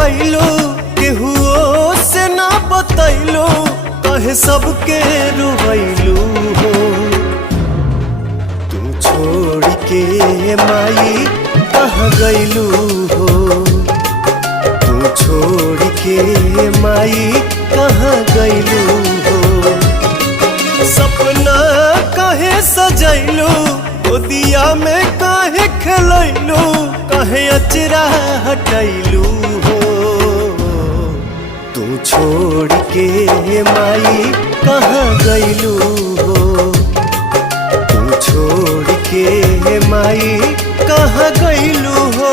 कैलो केहुओ से ना बतैलो कहे सबके रुवैलू हो। तू छोड़ के माई कहाँ गैलू हो। तू छोड़ के माई कहाँ गैलू हो। सपना काहे सजैलू गोदिया में काहे खेलैलू काहे अचरा हटैलू हो। तू छोड़ के माई कहाँ गैलू हो। तू छोड़ के माई कहाँ गैलू हो।